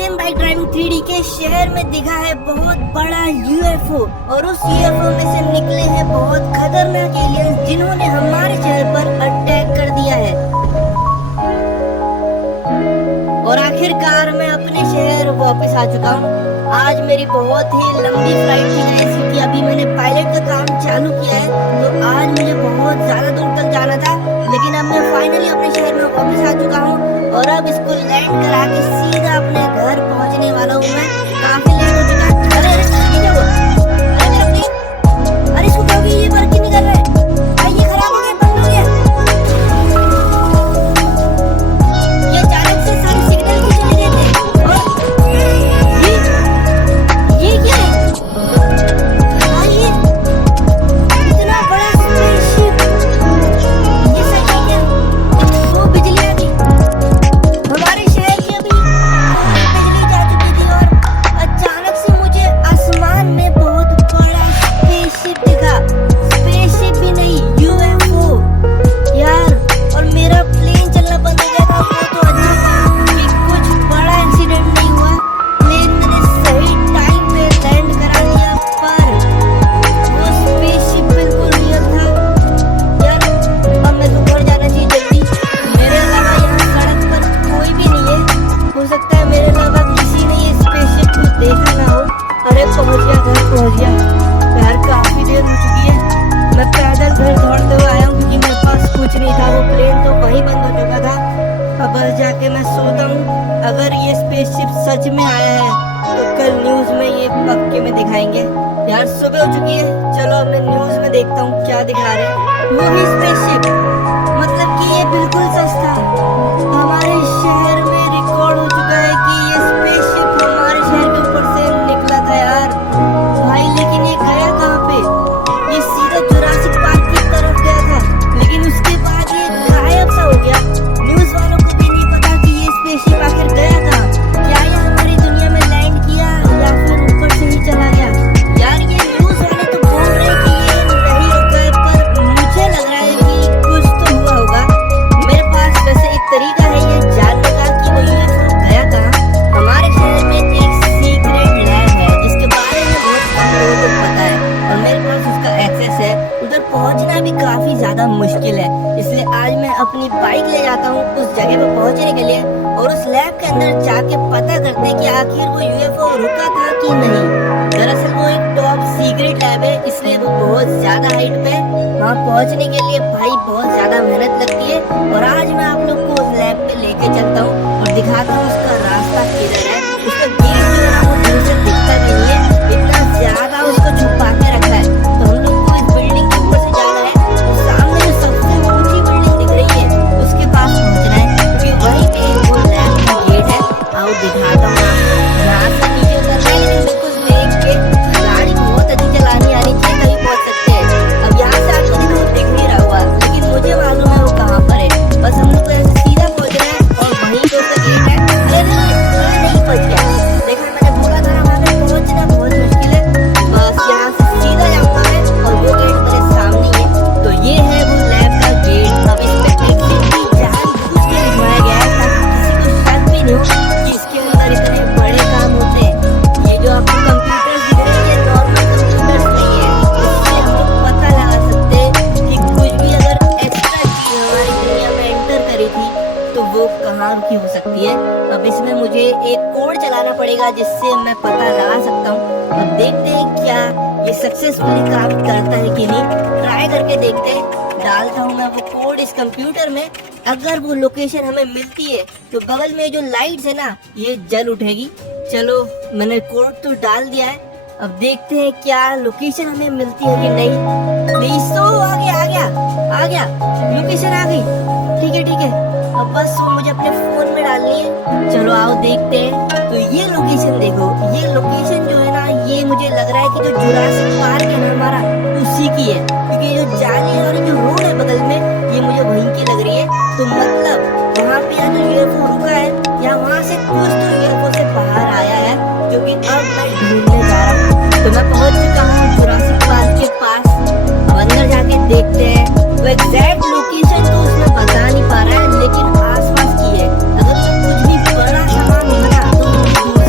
Redeem bike driving 3D के शहर में दिखा है बहुत बड़ा यूएफओ और उस यूएफओ में से निकले हैं बहुत खतरनाक एलियंस जिन्होंने हमारे शहर पर अटैक कर दिया है। और आखिरकार मैं अपने शहर वापस आ चुका हूँ। आज मेरी बहुत ही लंबी फ्लाइट थी जैसे कि अभी मैंने पायलट का काम चालू किया है, तो आज मुझे बहुत ज्यादा दूर तक जाना था, लेकिन अब मैं फाइनली अपने शहर में वापस आ चुका हूँ और अब इसको लैंड करा के सीधा अपने घर पहुँचने वाला हूँ। मैं काफी लेट हो चुका है। अरे ये क्या हुआ? अरे मेरा प्लेन, अरे इसको क्या हो गया? ये वर्क ही नहीं कर रहा है। भाई ये खराब हो गया, बंद हो गया। ये अचानक से सारे सिग्नल क्यों चले गए थे? और ये क्या है? भाई ये इतना बड़ा स्पेसशिप, ये सही है क्या? वो बिजली आ गई हमारे शहर की, अभी बिजली जा चुकी थी और अचानक से मुझे आसमान में बहुत बड़ा स्पेसशिप दिखा। स्पेसशिप भी नहीं, यूएफओ यार। और मेरा प्लेन चलना बंद हो गया था, वो तो अच्छा था कि कुछ बड़ा इंसिडेंट नहीं हुआ। प्लेन मैंने सही टाइम पे लैंड करा दिया, पर वो स्पेसशिप बिल्कुल रियल था यार। अब मेरे को घर जाना चाहिए जल्दी। मेरे अलावा यहाँ सड़क पर कोई भी नहीं है। हो सकता है मेरे अलावा किसी ने ये स्पेसशिप को देखा ना हो। अरे पहुँच गया, घर पहुँच गया यार। काफी देर हो चुकी है, मैं पैदल घर दौड़ते हुए आया हूँ क्योंकि मेरे पास कुछ नहीं था। वो प्लेन तो वहीं बंद हो चुका था। अब बस जाके मैं सोता हूँ। अगर ये स्पेसशिप सच में आया है तो कल न्यूज में ये पक्के में दिखाएंगे। यार सुबह हो चुकी है, चलो अब मैं न्यूज में देखता हूँ क्या दिखा रहे हैं। वो भी स्पेसशिप, मतलब कि ये बिल्कुल सच था। हमारे शहर में रिकॉर्ड हो चुका है कि ये स्पेसशिप हमारे शहर के ऊपर से निकला था यार। भाई लेकिन ये गया कहाँ पे? ये सीधा जुरासिक पार्क की तरफ गया था, लेकिन उसके बाद ये गायब सा हो गया। न्यूज वालों को भी नहीं पता कि ये स्पेसशिप आखिर गया था। क्या ये हमारी दुनिया में लैंड किया या फिर ऊपर से ही चला गया? यार ये न्यूज वाले तो बोल रहे हैं कि ये नहीं रुका है, पर मुझे लग रहा है कि कुछ तो हुआ होगा। मेरे पास वैसे एक तरीका है ये जानने का कि वो यूएफओ गया कहाँ। हमारे शहर में एक सीक्रेट लैब है जिसके बारे में बहुत कम लोगों को पता है और मेरे पास उसका एक्सेस है। उधर पहुंचना भी काफी ज्यादा मुश्किल है, इसलिए आज मैं अपनी बाइक ले जाता हूँ उस जगह पे पहुंचने के लिए और उस लैब के अंदर जाके पता करते हैं कि आखिर वो यूएफओ रुका था कि नहीं। दरअसल वो एक टॉप सीक्रेट लैब है, इसलिए वो बहुत ज्यादा हाइट पे है। वहाँ पहुंचने के लिए भाई बहुत ज्यादा मेहनत लगती है और आज मैं आप लोग को उस लैब पे लेके चलता हूँ और दिखाता हूँ उसका रास्ता किधर है। उसका गेट जो है ना वो दूर से दिखता भी नहीं है, इतना ज्यादा उसको छुपा के रखा है। तो हम लोग को इस बिल्डिंग के ऊपर से जाना है, तो सामने जो सबसे ऊंची बिल्डिंग दिख रही है उसके पास पहुंचना है क्योंकि वहीं पे वो लैब का गेट है। आओ दिखाता हूँ आपको। यहाँ से नीचे उतरना है, लेकिन बिल्कुल देख के गाड़ी बहुत अच्छी चलानी आनी चाहिए तभी पहुंच सकते हैं। अब यहाँ से आपको दिख नहीं रहा होगा, लेकिन मुझे मालूम है वो कहाँ पर है। बस हम लोग को ऐसे सीधा पहुंचना है और वहीं पे उसका गेट है। अरे नहीं पहुंच गया। देखा मैंने बोला था ना, वहाँ पे पहुंचना बहुत मुश्किल है। बस यहाँ से सीधा जाऊंगा मैं और वो गेट मेरे सामने ही है। तो ये है वो लैब का गेट। अब इस पे एग्जिट भी जानबूझ के लिखवाया गया है ताकि किसी को शक भी नहीं हो कि इसके अंदर इतने बड़े काम होते हैं। ये जो आपको कंप्यूटर्स दिख रहे हैं ये नॉर्मल कंप्यूटर्स नहीं है, इससे हम लोग पता लगा सकते हैं कि कुछ भी अगर एक्स्ट्रा चीज हमारी दुनिया में एंटर करी थी तो वो कहाँ रुकी हो सकती है। अब इसमें मुझे एक कोड चलाना पड़ेगा जिससे मैं पता लगा सकता हूँ। अब देखते हैं क्या ये सक्सेसफुली काम करता है कि नहीं, ट्राई करके देखते हैं। डालता हूँ मैं वो कोड इस कंप्यूटर में। अगर वो लोकेशन हमें मिलती है तो बगल में जो लाइट्स है ना ये जल उठेगी। चलो मैंने कोड तो डाल दिया है, अब देखते हैं क्या लोकेशन हमें मिलती है कि नहीं। प्लीज तो आ गया लोकेशन आ गई। ठीक है अब बस वो मुझे अपने फोन में डालनी है। चलो आओ देखते हैं। तो ये लोकेशन देखो, ये लोकेशन जो है ना ये मुझे लग रहा है कि जो जुरासिक पार्क है ना हमारा उसी की है, क्योंकि जो जाली और जो रोड है बगल में ये मुझे वहीं की लग रही है। तो मतलब वहाँ पे जो यूएफओ रुका है या वहाँ से कुछ तो यूएफओ से बाहर आया है, जो कि अब मैं ढूंढने जा रहा हूँ। तो मैं पहुँच चुका हूँ जुरासिक पार्क के पास। अब अंदर जाके देखते हैं। वो एग्जैक्ट लोकेशन तो उसमें बता नहीं पा रहा है, लेकिन आसपास की है। अगर तो कुछ भी बड़ा सामान होगा ना तो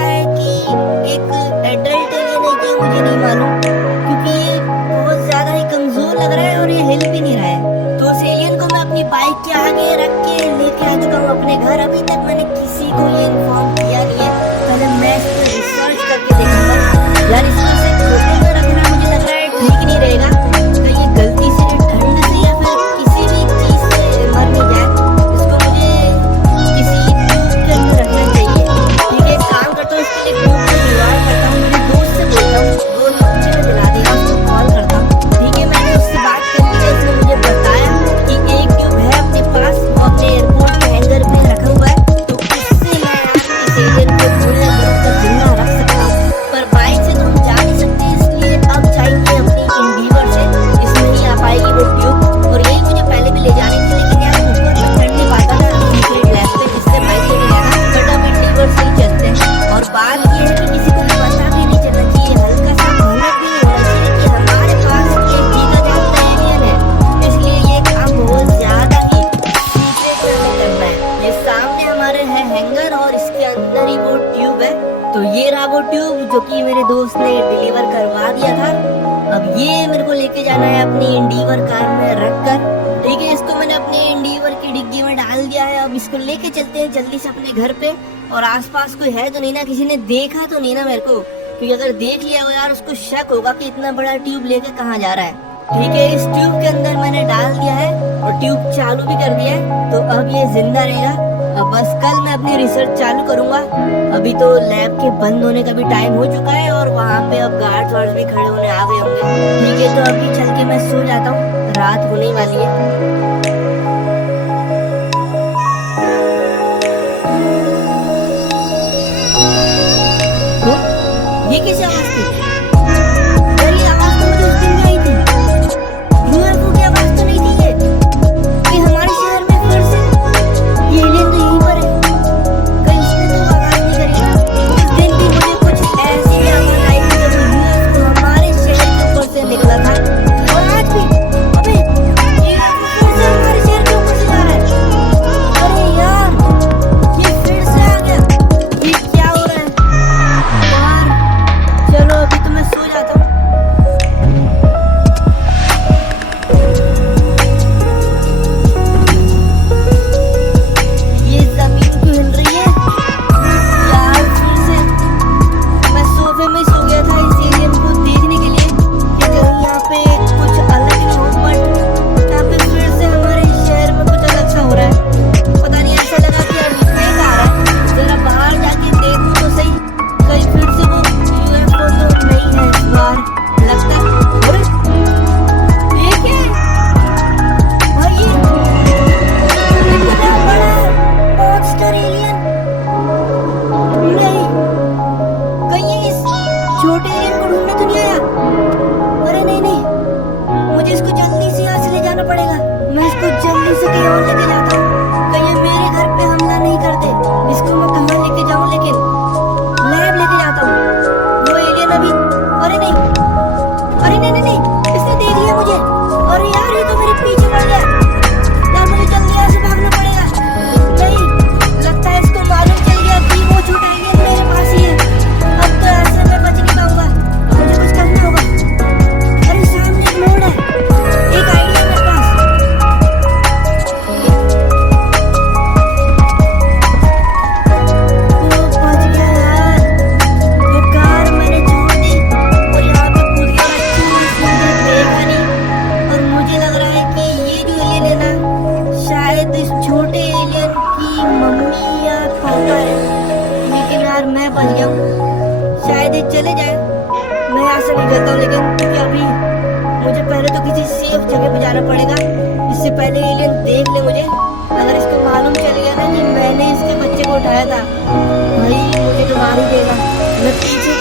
सोचा है कि एक एडल्ट एलियन है ये मुझे नहीं मालूम, क्योंकि ये बहुत ज्यादा ही कमजोर लग रहा है और ये हिल भी नहीं रहा है। तो उस एलियन को मैं अपनी बाइक के आगे रख के लेके आ चुका हूँ अपने घर। अभी तक मैंने किसी को ये इन्फॉर्म किया नहीं है। पहले मैं इस पर रिसर्च करके देखूंगा। यार इसको से खोलने में रखना मुझे लग रहा है ठीक नहीं रहेगा, कहीं ये गलती से ठंड से या फिर किसी भी चीज से मर नहीं जाए। इसको मुझे किसी ट्यूब के अंदर रखना चाहिए। ठीक है, एक काम करता हूँ, इसके लिए ट्यूब का जुगाड़ करता हूँ, मेरे दोस्त से बोलता हूँ, वो मुझे दिला देगा, उसको कॉल करता हूँ। ठीक है, मैंने उससे बात कर ली है, उसने मुझे बताया कि एक ट्यूब है अपने पास, वो अपने एयरपोर्ट के हैंगर पे रखा हुआ है, तो उससे मैं इस एलियन को थोड़ी देर तक जिंदा रख सकता हूँ। पर बाइक से तो हम जा नहीं सकते, इसलिए अब जाएंगे अपनी इंडिवर से। इसमें ही आ पाएगी वो ट्यूब, और यही मुझे पहले भी ले जानी थी, लेकिन यार ऊपर मैं चढ़ नहीं पाता था सीक्रेट लैब पे, इससे बाइक लेके गया था। बट अब इंडिवर से ही चलते हैं। और बात ये है कि किसी को पता भी नहीं चलना चाहिए, हल्का सा भनक भी नहीं होना चाहिए कि हमारे पास एक जीता जागता एलियन है। इसलिए ये काम बहुत ज्यादा ही सीक्रेट में करना है। ये सामने हमारे है हैंगर और इसके अंदर ही वो ट्यूब है। तो ये रहा वो ट्यूब जो कि मेरे दोस्त ने डिलीवर करवा दिया था। अब ये मेरे को लेके जाना है अपनी इंडिवर कार में रखकर। ठीक है, इसको मैंने अपने इंडिवर की डिग्गी में डाल दिया है। अब इसको लेके चलते हैं जल्दी से अपने घर पे। और आसपास कोई है तो नहीं ना, किसी ने देखा तो नहीं ना मेरे को, क्योंकि अगर देख लिया हो यार उसको शक होगा कि इतना बड़ा ट्यूब लेके कहाँ जा रहा है। ठीक है, इस ट्यूब के अंदर मैंने डाल दिया है और ट्यूब चालू भी कर दिया है, तो अब ये जिंदा रहेगा। अब बस कल मैं अपनी रिसर्च चालू करूंगा। अभी तो लैब के बंद होने का भी टाइम हो चुका है और वहाँ पे अब गार्ड्स वार्ड्स भी खड़े होने आ गए होंगे। ठीक है, तो अभी चल के मैं सो जाता हूँ, रात होने वाली है। ये कैसी आवाज थी? यार ये आवाज तो मुझे उस दिन भी आई थी। यूएफओ की आवाज तो नहीं थी ये? कि हमारे शहर में फिर से ये एलियन तो यहीं पर है, कहीं इसने तो आवाज नहीं करी ना। उस दिन भी मुझे कुछ ऐसी आवाज आई थी जब यूएफओ हमारे शहर के ऊपर से निकला था। और आज भी अबे यूएफओ फिर से हमारे शहर के ऊपर से जा रहा है। अरे यार ये फिर से आ गया, ये क्या हो रहा है यार? चलो अभी तो मैं सो जाता हूँ। ये जमीन क्यों हिल रही है यार? फिर से मैं सोफे में सो गया था इस एलियन को देखने के लिए कि कहीं यहाँ पे कुछ अलग नहीं हो, बट यहाँ पे फिर से हमारे शहर में कुछ अलग सा हो रहा है। पता नहीं, ऐसा लगा कि अर्थक्वेक आ रहा है। जरा बाहर जाके देखूं तो सही, कहीं फिर से वो यूएफओ तो नहीं है इस बार लगता है। अरे ये क्या है भाई? ये इतना बड़ा मॉन्स्टर एलियन नहीं, कहीं ये इस छोटे एलियन को ढूंढने तो नहीं आया? अरे नहीं नहीं, मुझे इसको जल्दी से यहाँ से ले जाना पड़ेगा। मैं इसको जल्दी से कहीं और लेके जाता हूँ, कहीं ये मेरे घर पे हमला नहीं करते। इसको मैं कहाँ लेके जाऊँ? लेकिन लैब लेके जाता हूँ। वो एलियन अभी, अरे नहीं, अरे नहीं नहीं नहीं, इसने देख लिया मुझे। अरे यार ये तो मेरे पीछे पड़ गया यार, मुझे जल्दी यहाँ से भागना पड़ेगा। नहीं, लगता है इसको मालूम चल गया कि वो छोटा एलियन मेरे पास ही है। अब तो ऐसे मैं बच नहीं पाऊंगा, मुझे कुछ करना होगा। अरे सामने एक मोड़ है, एक आइडिया मेरे पास। वो बच गया यार, वो कार मैंने छोड़ दी और यहाँ पे कूद गया। अच्छी मुझे देखा नहीं, और मुझे लग रहा है कि ये जो एलियन है ना, शायद इस छोटे एलियन की मम्मी या पापा है। लेकिन यार मैं बच गया हूँ, शायद ये चले जाए। मैं यहाँ से निकलता हूँ, लेकिन क्योंकि अभी मुझे पहले तो किसी सेफ जगह पे जाना पड़ेगा, इससे पहले एलियन देख ले मुझे। अगर इसको मालूम चल गया ना कि मैंने इसके बच्चे को उठाया था, भाई मुझे तो मार ही देगा। मैं पीछे